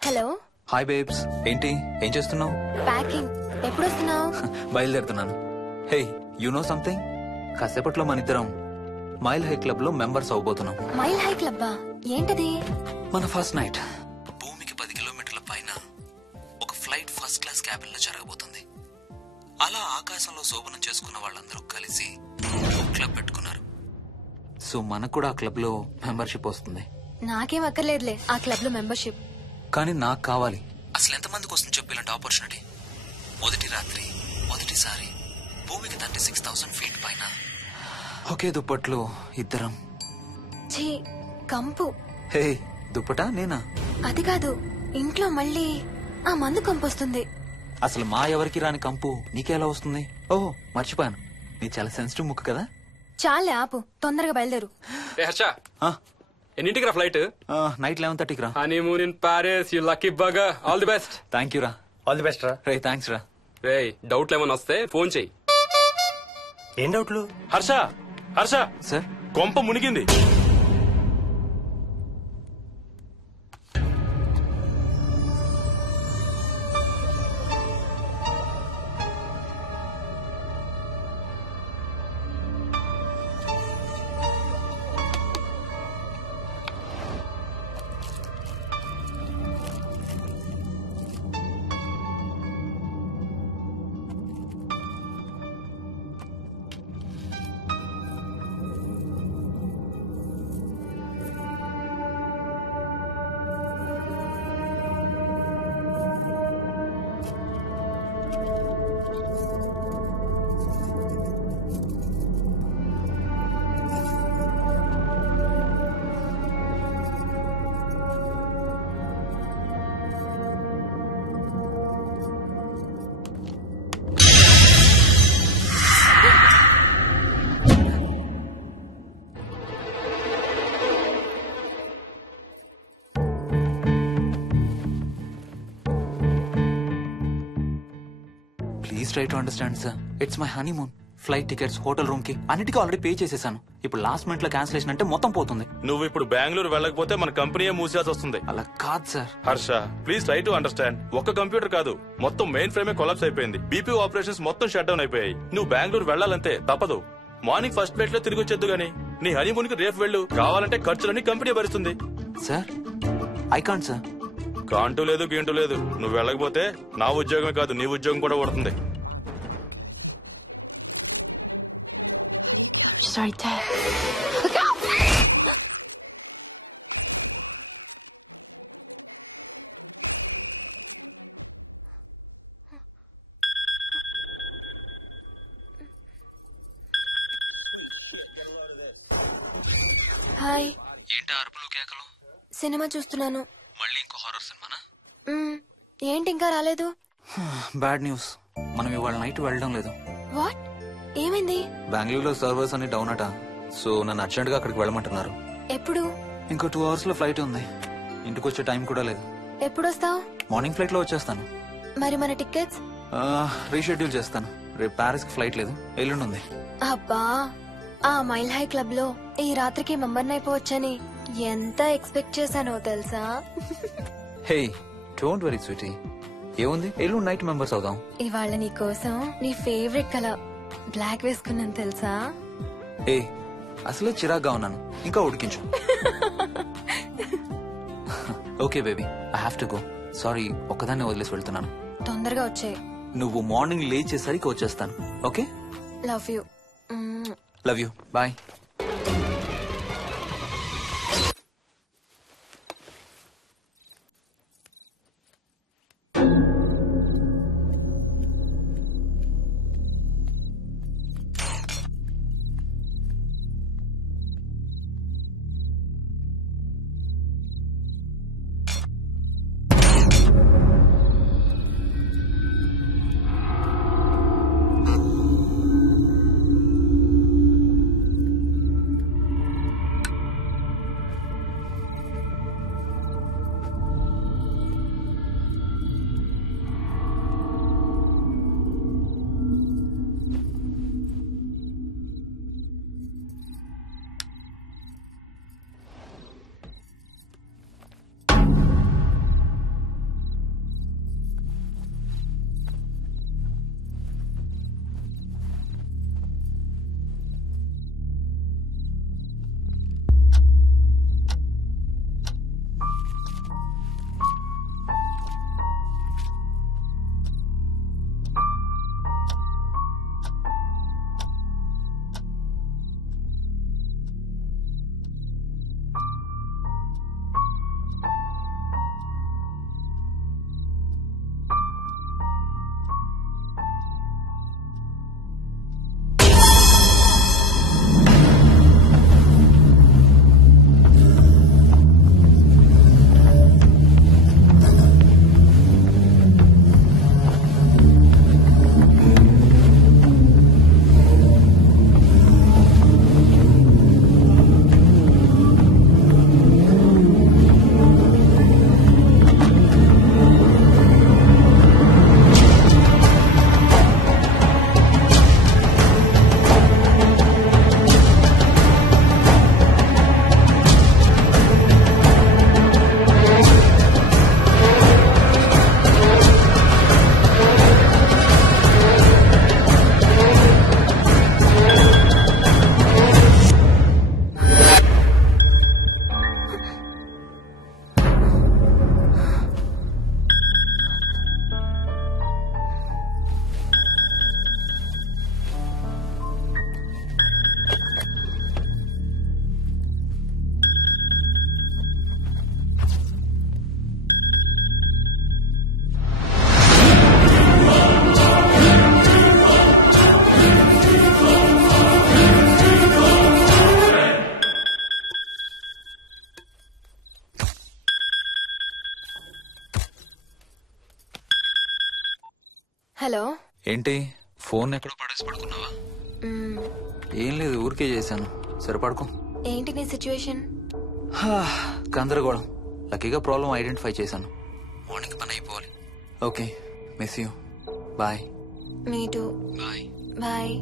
Hello. Hi babes. ఏంటి ఏం చేస్తున్నావు? ప్యాకింగ్. ఎప్పుడు వస్తున్నావు? బయలుదేరుతున్నాను. Hey you know something? కాసేపట్లో మన ఇద్దరం మైల్ హై క్లబ్ లో మెంబర్స్ అవబోతున్నాం. మైల్ హై క్లబ్బా? ఏంటది? మన ఫస్ట్ నైట్ భూమికి 10 కిలోమీటర్ల పైన ఒక ఫ్లైట్ ఫస్ట్ క్లాస్ క్యాబిన్ లో జరగబోతుంది. అలా ఆకాశంలో శోభనం చేసుకున్న వాళ్ళందరూ కలిసి క్లబ్ పెట్టుకున్నారు. సో మనకు కూడా ఆ క్లబ్ లో మెంబర్షిప్ వస్తుంది. నాకేం అక్కర్లేదులే ఆ క్లబ్ లో మెంబర్షిప్. కానీ నాకు కావాలి. అసలు ఎంతమందికి వస్తుంది చెప్పు ఇలాంటి ఆపర్చునిటీ? మొదటి రాత్రి మొదటిసారి భూమికి 36,000 ఫీట్ పైన ఒకే దుప్పట్లో ఇద్దరం. ఛీ, కంపు. హే దుప్పటా నేనా? అది కాదు, ఇంట్లో మళ్ళీ ఆ మందు కంపు వస్తుంది. అసలు మా ఎవరికి రాని కంపు నీకెలా వస్తుంది? ఓహో మర్చిపోయాను, నీ చాలా సెన్సిటివ్ ముక్కు కదా. చాలే ఆపు, తొందరగా బయలుదేరు. హర్ష, ఎన్నింటికి రా ఫ్లైట్? నైట్ 11:30కి రా. Honeymoon in Paris, you lucky bugger. All the best. Thank you రా. ఆల్ ది బెస్ట్ రా. రే థ్యాంక్స్ రా. రే డౌట్లు ఏమైనా వస్తే ఫోన్ చెయ్యి. ఏం డౌట్లు? హర్ష హర్ష సార్, కొంప మునిగింది. Please try to understand sir. It's my honeymoon. Flight tickets, hotel room కి అన్నిటికీ ఆల్రెడీ పే చేసేసాను. ఇప్పుడు లాస్ట్ మినిట్ లో క్యాన్సిలేషన్ అంటే మొత్తం పోతుంది. నువ్వు ఇప్పుడు బెంగళూరు వెళ్ళకపోతే మన కంపెనీయే మూసేయాల్సి వస్తుంది. అలా కాదు sir. Harsha please try to understand. ఒక్క కంప్యూటర్ కాదు, మొత్తం మెయిన్ ఫ్రేమే కొలాప్స్ అయిపోయింది. బీపీ ఆపరేషన్స్ మొత్తం షట్ డౌన్ అయిపోయాయి. నువ్వు బెంగళూరు వెళ్ళాలంటే తప్పదు. మార్నింగ్ ఫస్ట్ ఫ్లైట్ లో తిరిగి వచ్చేద్దు గానీ నీ హనీమూన్ కి రేపు వెళ్ళు. కావాలంటే ఖర్చులన్నీ కంపెనీ భరిస్తుంది. Sir I can't sir. కాంటూ లేదు గీంటూ లేదు. నువ్వు వెళ్ళకపోతే నా ఉద్యోగమే కాదు నీ ఉద్యోగం కూడా పడుతుంది. Sorry, Dad. Look out! Hi. ఏంటి అరుపులు కేకలు? సినిమా చూస్తున్నాను. మళ్ళీ ఇంకో హారర్ సినిమానా? ఏంటి ఇంకా రాలేదు? బ్యాడ్ న్యూస్, మనం ఇవాళ నైట్ వెళ్ళడం లేదు. వాట్? ఏమైంది? బెంగళూరులో సర్వర్స్ అన్ని డౌన్ అట. సో నన్ను అర్జెంట్ గా అక్కడికి వెళ్ళమంటున్నారు. ఎప్పుడు? ఇంకో 2 hours లో ఫ్లైట్ ఉంది. ఇంటికి వచ్చే టైం కూడా లేదు. ఎప్పుడు వస్తావు? మార్నింగ్ ఫ్లైట్ లో వచ్చేస్తాను. మరి మన టికెట్స్? రీషెడ్యూల్ చేస్తాను. రేపు ప్యారిస్ కి ఫ్లైట్ లేదు, ఎల్లుండి ఉంది. అబ్బా, ఆ మైల్ హై క్లబ్ లో ఈ రాత్రికి మెంబర్ అయిపోవచ్చని ఎంత ఎక్స్పెక్ట్ చేశానో తెలుసా? హే డోంట్ వరీ స్వీటీ, ఏముంది, ఎల్లుండి నైట్ మెంబర్స్ అవుదాం. ఇవాళ నీ కోసం నీ ఫేవరెట్ కలర్ బ్లాక్ వేసుకున్నాను తెలుసా? ఏ అసలే చిరాగ్గా ఉన్నాను, ఇంకా ఉడికించు. Okay baby, I have to go. Sorry, ఒక్కదాన్ని వదిలేసి వెళ్తున్నాను. తొందరగా వచ్చే. నువ్వు మార్నింగ్ లేచేసరికి వచ్చేస్తాను. Okay? Love you. Love you. Bye. Hello. ఏంటి ఫోన్ ఎక్కడో పడేసి పడుకున్నావా? ఏం లేదు, ఊరికే చేశాను. సరే పడుకో. ఏంటి నీ సిచ్యువేషన్? గందరగోళం. లక్కీగా ప్రాబ్లం ఐడెంటిఫై చేశాను. మార్నింగ్ పని అయిపోవాలి. Okay, miss you. Bye. Me too. Bye. Bye.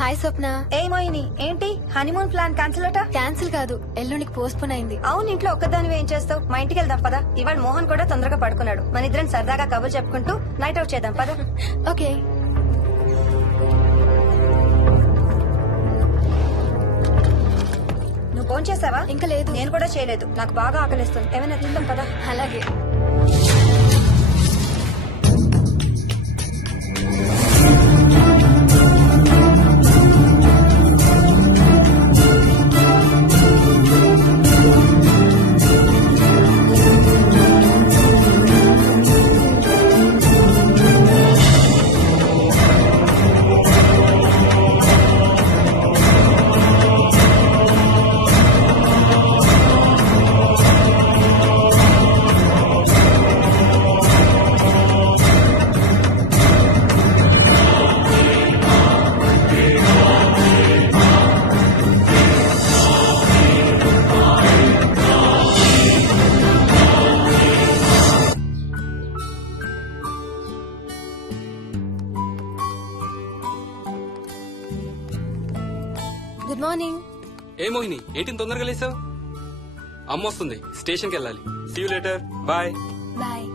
Hi Swapna. ఏమోయిని ఏంటి హనీమూన్ ప్లాన్ క్యాన్సిల్ అట? క్యాన్సిల్ కాదు, ఎల్లుండికి పోస్ట్ పోన్ అయింది. అవును, ఇంట్లో ఒక్కదానివి ఏం చేస్తావు? మా ఇంటికి వెళ్దాం పదా. ఇవాళ మోహన్ కూడా తొందరగా పడుకున్నాడు. మన ఇద్దరం సరదాగా కబుర్లు చెప్పుకుంటూ నైట్ అవుట్ చేద్దాం పదా. ఓకే. నువ్వు ఫోన్ చేసావా? ఇంకా లేదు. నేను కూడా చేయలేదు. నాకు బాగా ఆకలిస్తుంది. ఏమైనా తిందాం పదా. అలాగే. Good morning. ఏ మోహిని, ఏంటి తొందరగా లేసావు? అమ్మ వస్తుంది, స్టేషన్కి వెళ్ళాలి. See you later. Bye. Bye.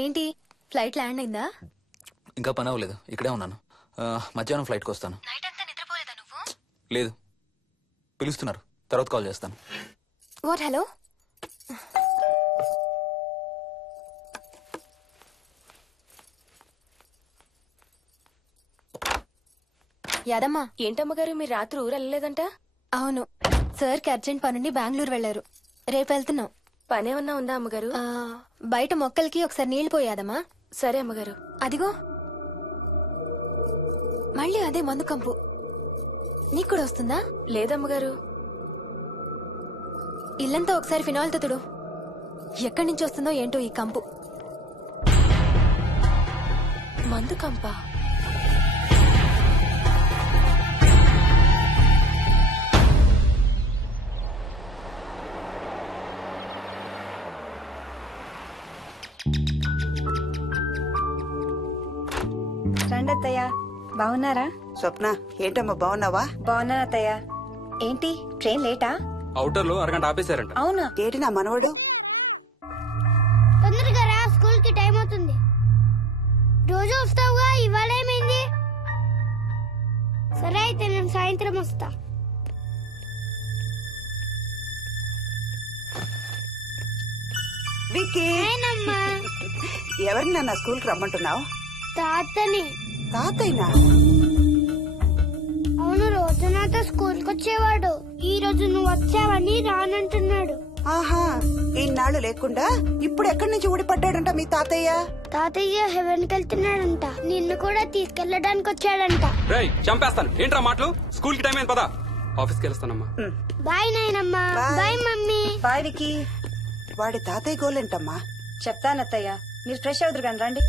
ఏంటి ఫ్లైట్ ల్యాండ్ అయిందా? ఇంకా పని అవ్వలేదు, ఇక్కడే ఉన్నాను. మధ్యాహ్నం ఫ్లైట్కి వస్తాను. నైట్ అంతా నిద్రపోలేదా నువ్వు? లేదు, పిలుస్తున్నారు, తర్వాత కాల్ చేస్తాను. వాట్? హలో. యాదమ్మా. ఏంటమ్మగారు, మీరు రాత్రి ఊరు వెళ్ళలేదంట? అవును, సార్కి అర్జెంట్ పనుండి బెంగళూరు వెళ్లారు. రేపు వెళ్తున్నాం. పనేమన్నా ఉందా అమ్మగారు? బయట మొక్కలకి ఒకసారి నీళ్లు పోయాదమ్మా. సరే అమ్మగారు. అదిగో మళ్ళీ అదే మందు కంపు. నీకు కూడా వస్తుందా? లేదమ్మగారు. ఇల్లంతా ఒకసారి ఫినాయిల్తో తుడు. ఎక్కడి నుంచి వస్తుందో ఏంటో ఈ కంపు. మందు కంపా? రండి అత్తయ్య. బాగున్నారా? స్వప్న ఏంటమ్మా బాగున్నావా? బాగున్నాను అత్తయ్య. ఏంటి ట్రైన్ లేటా? అవుటర్ లో అరగంట ఆపేశారంట. అవునా? ఏంటి నా మనవడు? తొందరగా రా, స్కూల్ కి టైం అవుతుంది. రోజు వస్తావుగా, ఇవాళ ఏమైంది? సరే అయితే నేను సాయంత్రం వస్తా. విక్కీ నేనమ్మా. ఎవరిని నాన్న స్కూల్ కి రమ్మంటున్నావు? తాతని. తాతయ్యనా? అవును, రోజు నాతో స్కూల్ కి వచ్చేవాడు. ఈ రోజు నువ్వు వచ్చావని రానంటున్నాడు. ఆహా, ఇన్నాళ్ళు లేకుండా ఇప్పుడు ఎక్కడి నుంచి ఊడిపడ్డాడంట మీ తాతయ్య? తాతయ్య హెవెన్ కి వెళ్తున్నాడంట. నిన్ను కూడా తీసుకెళ్లడానికి వచ్చాడంట. రేయ్ చంపేస్తాను. ఏంట్రా మాటలు? స్కూల్ కి టైం అయింది, పదా. ఆఫీస్కి వెళ్తానమ్మా. బాయ్ నాయనమ్మా. Bye. Bye mummy. Bye Vicky. వాడి తాతయ్య గోలేంటమ్మా? చెప్తానత్తయ్య, మీరు ఫ్రెష్ అవుతురు కానీ రండి.